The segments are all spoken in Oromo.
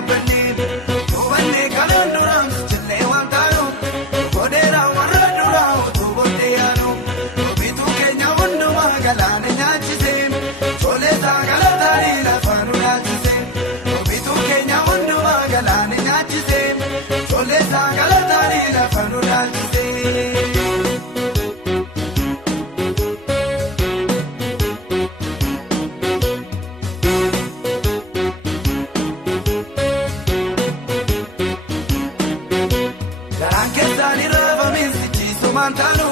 badnee kanaan dura jillee waan taanu godheera warra dura utuu booddee yaanu bituu keenya hundumaa galaana nyaachise toleesaa galataanii lafa nu nyaachise bituu keenya hundumaa galaana nyaachise toleesaa galataanii lafa nu nyaachise. Mantanu,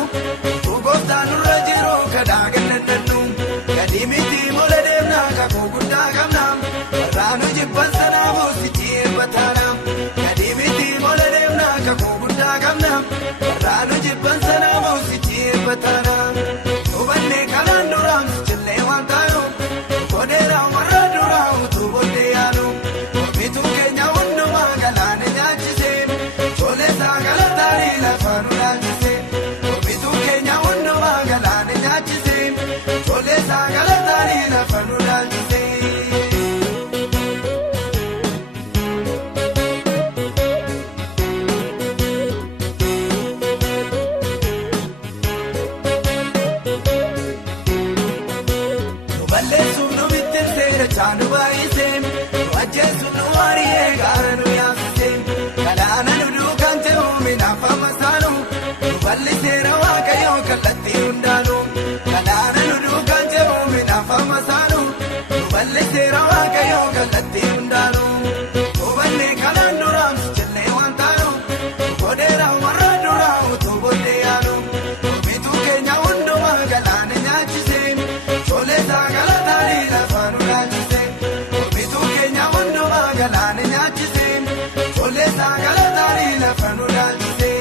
Ugostanu Rajiro, Kadagan and Nanu, Kadimiti Moladena, Kakuda Gamnam, Rano Jipasana, City Batana, Kadimiti Moladena, Kakuda Gamnam, Rano Jipasana, City Batana, badnee kanaan dura jillee waan taanu godheera warra dura utuu booddee yaanu bituu keenya hundumaa galaana nyaachise toleesaa galataanii lafa nu nyaachise. Toleesaa galataanii lafa nu nyaachise. Nu balleessuuf nu bittinsee dachaa nu baay'isee nu ajjeesuuf nu waariyee gaara nu yaasisee galaana nu duukaan ta'u minaaf amma saanu nu balleesseera waaqayyoo kallattii hundaanu galaana nu duukaan ta'u minaaf amma saanu nu balleesseera waaqayyoo kallattii hundaanu badnee kanaan dura jillee waan taanu godheera warra dura utuu booddee yaanu bituu keenya hundumaa galaana nyaachise toleesaa galataanii lafa nu nyaachise bituu keenya hundumaa galaana nyaachise toleesaa galataanii lafa nu nyaachise.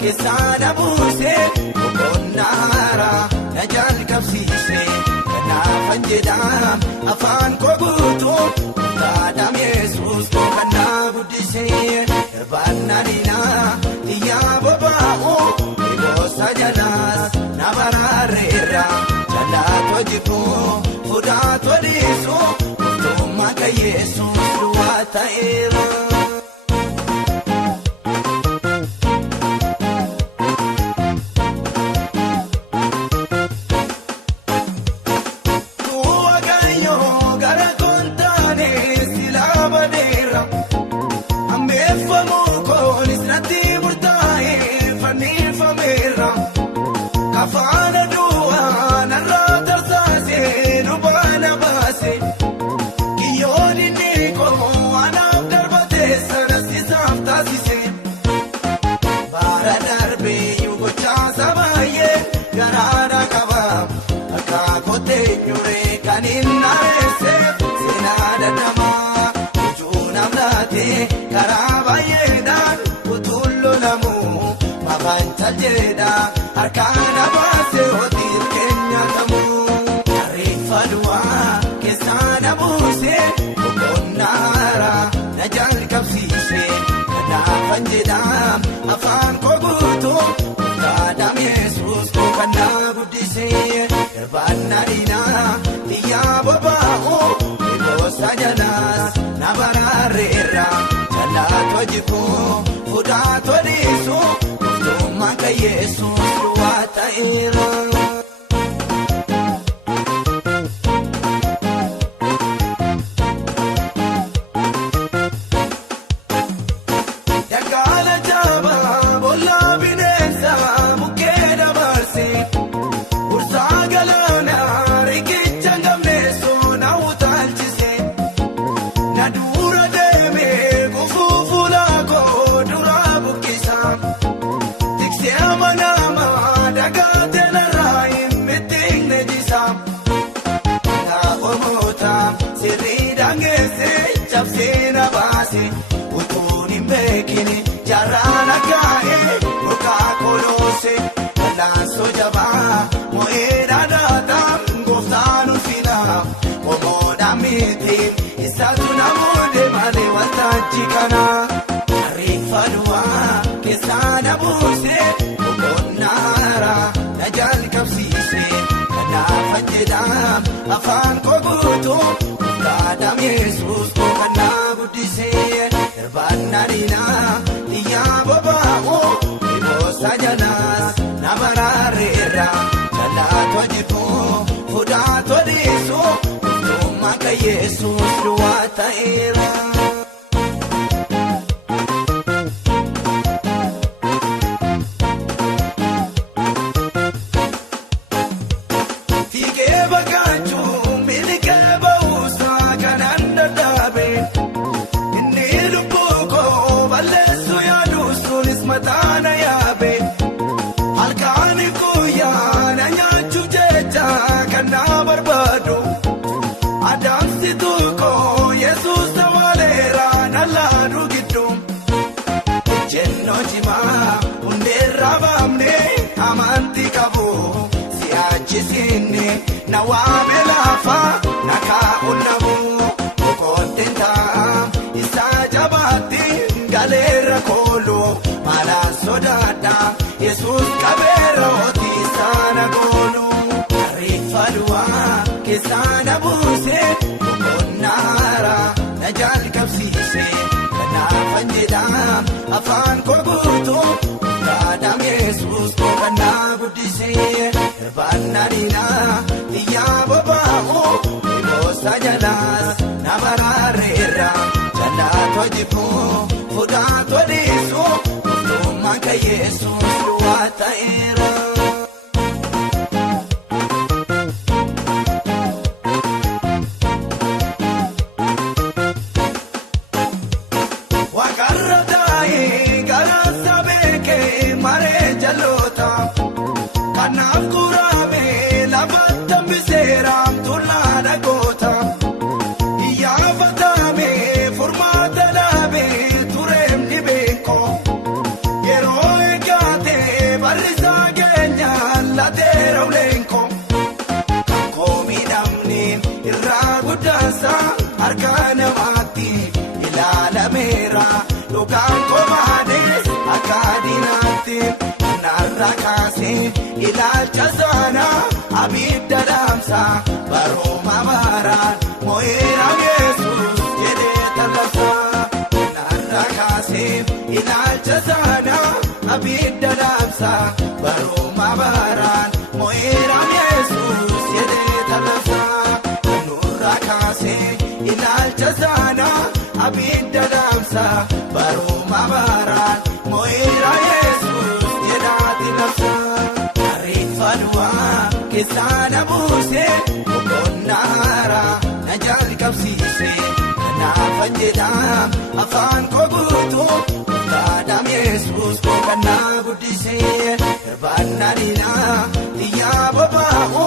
Keessaadha buusee boqonnaara na jalqabsiisee kanaafan jedhaan afaan koo guutuu dhaadham Yesuus kan na guddisee irbaannadinaa iyyaa bobaa'uu dhiboosa jalaas na baraareera jallaatoo jibuu fuudhaatoo dhiisuu murtummaa kan Yesuus duwwaa ta'eera. Afaan aduwaa narraa tarsaasee nu baana baasee kiyyoon inni koo anaaf darbatee sanas isaaf taasisee bara darbee yoo gochaasa baay'ee garaadha qaba akka kottee nyuree kan hin nareessee seenaa dadhamaa ijuun amlaatee karaa baay'eedhaan utuun lolamuu mafaan caljeedha. Harkaan abaasee hojiin keenya ta'uu ariifaduwaa keessaadha buusee boqonnaara na jalqabsiisee kanaafan jedhaan afaan koo guutuu dhaadham Yesuus kan na guddisee irbaannadinaa iyyaa bobaa'uu dhiboosa jalaas na baraareera jallaatoo jibuu fuudhaatoo dhiisuu murtummaa kan Yesuus duwwaa ta'eera. Daggaala jabaa bollaa bineensaa mukkee dabarsee ursaa galaanaa riqicha gamneessoo na utaalchisee na dura deemee gufuu fuula koo dura buqqisaa tiksee amanama dagaatee narraa afaan koo guutuu Daadam Yesuus koo kannaa guddisee badnee iyyaa bobaa'u iboosa jalaas nama raareera jalaatoo jibuu fuudhaatoo dhiisuu dhummaa kan Yesuus duwwaa ta'eera. Na waame lafa na kaa'unamu okootenta isa jabaatti galeera koolu maalaan sodaadha Yesuus qabeera oti sana goolu ariifaluwaa keessaana buuse okonnaara na jalqabsiise kanaafan jedha afaan koo guutuu Daadam Yesuus koo kannaa guddisee badnee iyyaa bobaa'u iboosa jalaas nama raareera jalaatoo jibuu fuudhaatoo dhiisuu dhummaa kan Yesuus duwwaa ta'eera. Kanaaf kuraame lafa tambiseeraam tullaadha goota iyyaa fataame furmaata dhaabee tureem ni beeko yeroo eeggatee barrisaa keenyaan lateera uleenko kan koo miidhamne irraa guddaasa harka namaatti ilaalameera dhugaan koo baadhees akka diinaatti. Kaasee ilaalcha saanaa abidda dhaamsaa barooma baaraan moo'eera Yesuus jedhee talaasaa. Narra kaasee ilaalcha saanaa abidda dhaamsaa barooma baaraan moo'eera Yesuus jedhee talaasaa. Narra kaasee ilaalcha saanaa abidda dhaamsaa barooma baaraan moo'eera Yesuus. Ariifaluwaa keessaana buuse okonnaara na jalqabsiise kanaafan jedha afaan koo guutuu Daadam Yesuus koo kannaa guddisee badnee iyyaa bobaa'u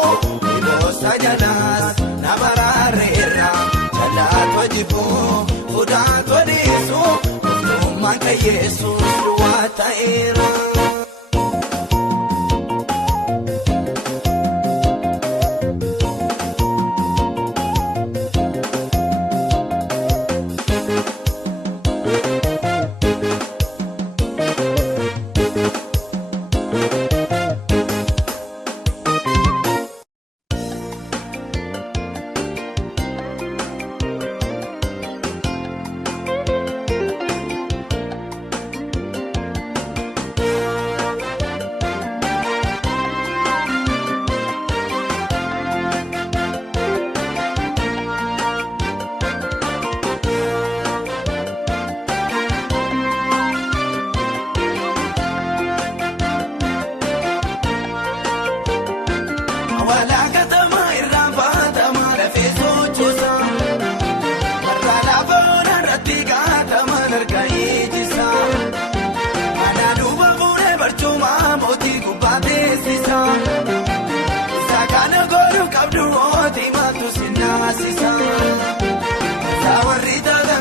iboosa jalaas nama raareera jalaatoo jibuu fuudhaatoo dhiisuu dhummaa kan Yesuus duwwaa ta'eera.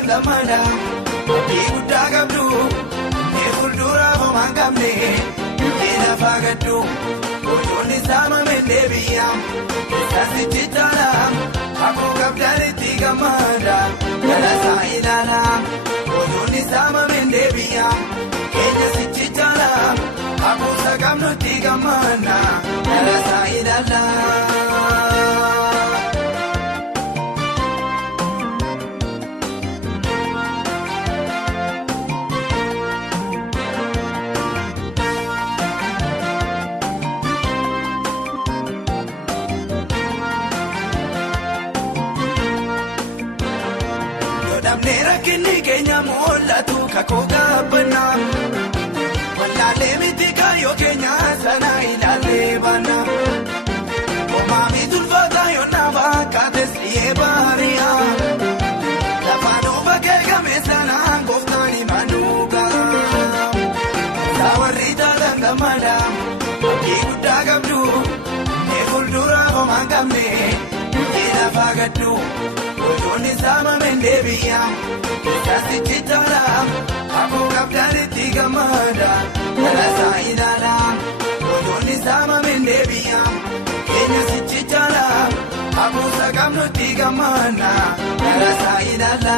Zamana, ibu dagabdu, ifurdura bomangamne, ina fagadu, ojoni sama mendebiyam, sasi chitalam, aku kabdari tiga manda, kala sailala, ojoni sama mendebiyam, kenya si chitalam, aku sagamno tiga manda, kala sailala. bana. Omami tulfata yonna bakates liebaria. Lafano bakega mesana koftani manuga. Sawarita dangamada. Ikuda gabdu. Nefuldura komangamne. Ina fagadu. Ojoni sama mendebia. Kasi chitala. Ako kapdari tigamada. Rasa inala. Ojoni sama mendebia. Kenya sichitala. Ako sagamno tigamana. Rasa inala.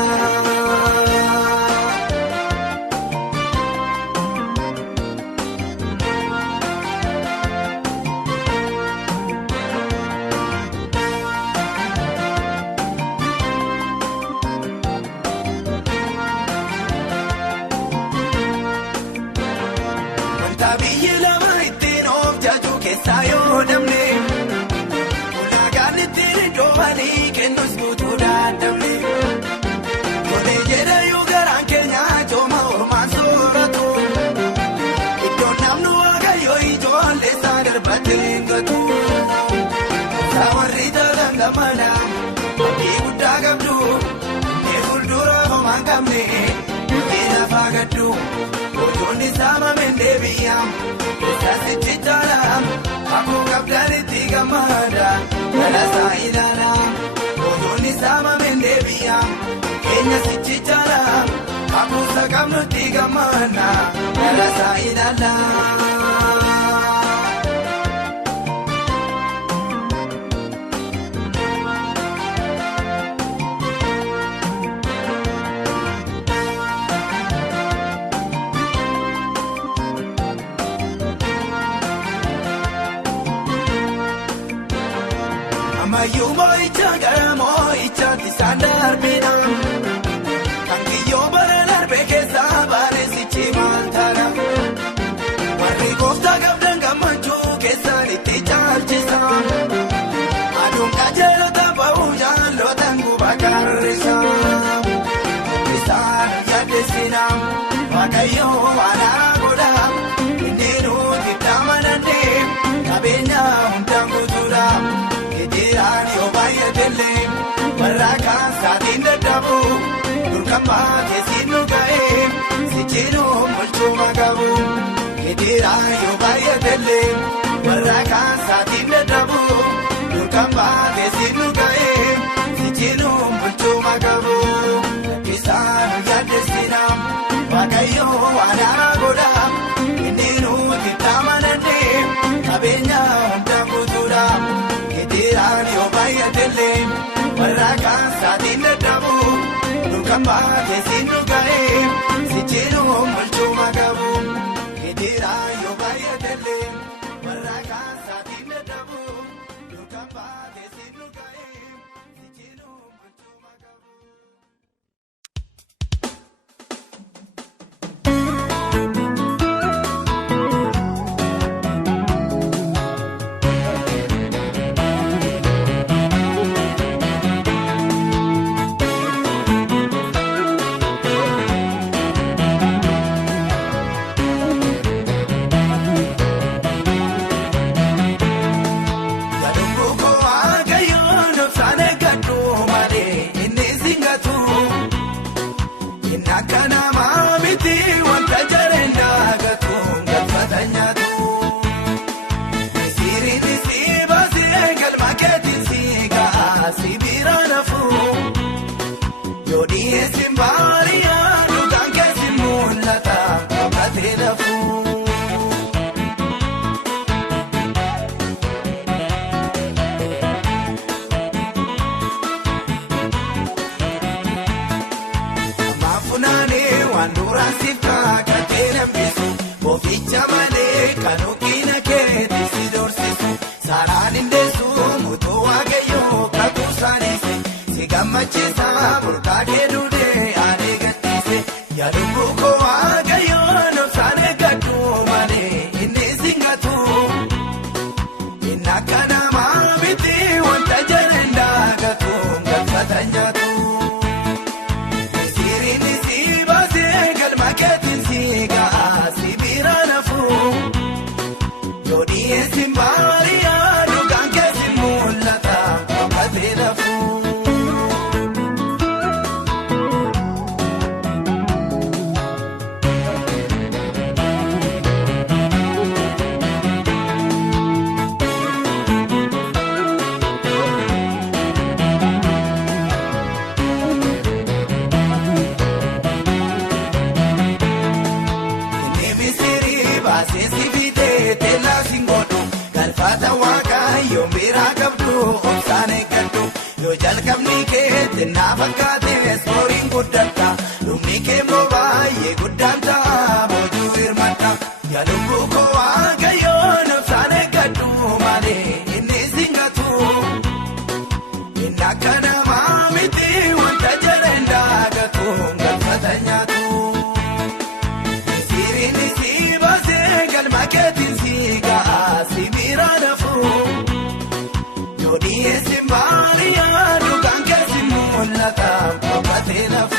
Sawarita dangamana, ikuda gabdu, nefuldura komangamne, ina fagadu, ojoni sama mendebia, kasi chitala, ako kapdari tigamada, rasa inala, ojoni sama mendebia, Kenya sichitala, ako sagamno tigamana, rasa inala. Mayumo ichagara mo ichati sandar bina. Kangiyo baralar beke sabare sichi mantara. Warri kofta gabdan gamanchu kesani tichalchisa. Adun kajelo tapawu jalo tangu bakarisa. Kisan yadesina wakayo wanagoda. Indinu titamanande kabenya untangu tura. Yo vaya dele, baraka satin dabu, durkamba kesinu gae, sichino mulcho magabu. Kedira yo vaya dele, baraka satin dabu, durkamba kesinu gae, sichino mulcho magabu. Kisan yadesina, wakayo wanagoda, indinu titamanande, kabenya untakutura. Yo vaya dele, baraka satin dabu, durkamba kesinu gae, sichino mulcho magabu. Kedira yo vaya dele, baraka satin dabu, durkamba kesinu gae, sichino mulcho magabu. Gammachiisa burqaa keedudee ani gattise yaaduu koo waaqayyoon obsaan eeggadhu malee inni singatu inni akka namaa miti wanta jedhan daagatu galfata nyaatu siriin si baasee galma keetiin si ga'a si bira nafu yoo dhiyeessin baa. Dubbata waaqayyo biraa qabdu obsaan eeggadhu. Yoo jalqabni keetti naa fakkaate sooriin guddata. Dhumni kee immoo baay'ee guddaan ta'a boojuu hirmata. Yaa lubbuu koo waaqayyoon obsaan eeggadhu malee inni singatu. Inni akka namaa miti wanta jedhan daagatu galfata nyaatu. Siriin si baasee galma keetiin si ga'a si biraa nafu. Yoo dhiyeessin baariyaa dhugaan keessi mul'ata boqotee nafu.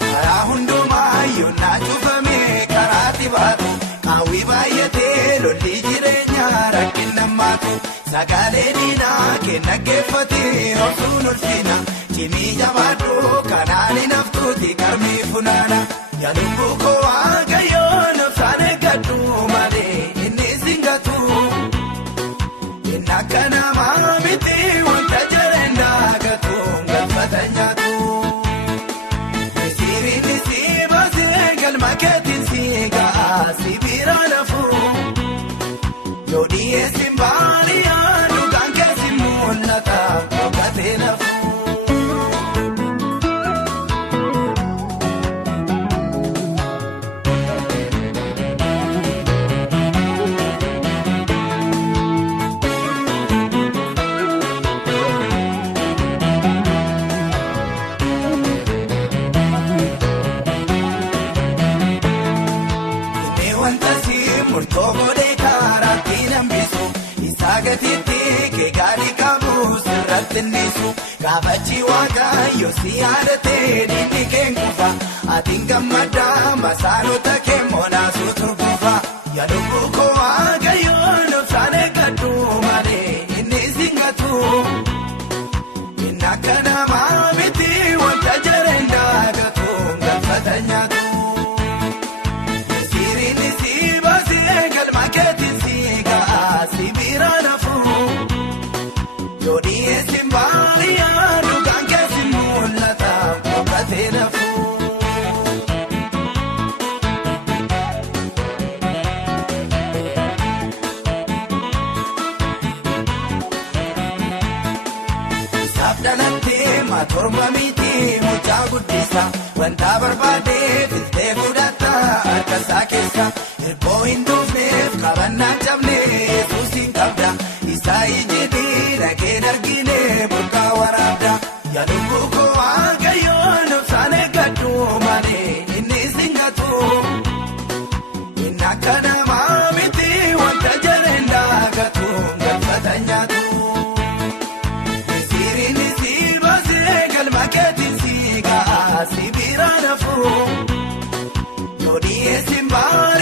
Karaa hundumaa yoo na cufamee karaatti baatu qaawwi baay'atee lolli jireenyaa rakkin nammaatu. Sagalee diinaa kenna geeffatee obsuun ulfina. Cimii jabaadhu kanaan hin haftuuti qarmii funaana. Yaa lubbuu koo waaqayyoon obsaan eeggadhu malee inni singatu. Inni akka namaa miti wanta jedhan daagatu galfata nyaatu. Siriin si baasee galma keetiin si ga'a si biraa nafu. Yoo dhiyeessin baariyaa dhugaan keessi mul'ata boqotee nafu. Murtoo godhee karaatti nambisu isaa gatiitti kee gaarii qabu sirratti nisu. Gaafachi waaqayyo si yaadatee diinni keen kufa. Atiin gammadaa masaanota kee moonaasuu turguufa. Yaa lubbuu koo waaqayyoon obsaan eeggadhu malee inni singatu. Inni akka namaa miti wanta jedhan daagatu galfata nyaatu. Galma keetiin si ga'a si biraa nafu. Yoo dhiyeessin baariyaa dhugaan keessi mul'ata boqotee nafu. Isaaf dhalattee maatorba miti mucaa guddisa. Wanta barbaadee filtee fudhata harka isaa keessa. Hirkoo hin duufneef qabannaan cabnee Yesuusin qabda. Isaa ijjiitii dhagee darginee burqaa waraabda. Yaa lubbuu koo waaqayyoon obsaan eeggadhu malee inni singatu. Inni akka namaa miti wanta jedhan daagatu galfata nyaatu. Siriin si baasee galma keetiin si ga'a si biraa nafu. Yoo dhiyeessin baariyaa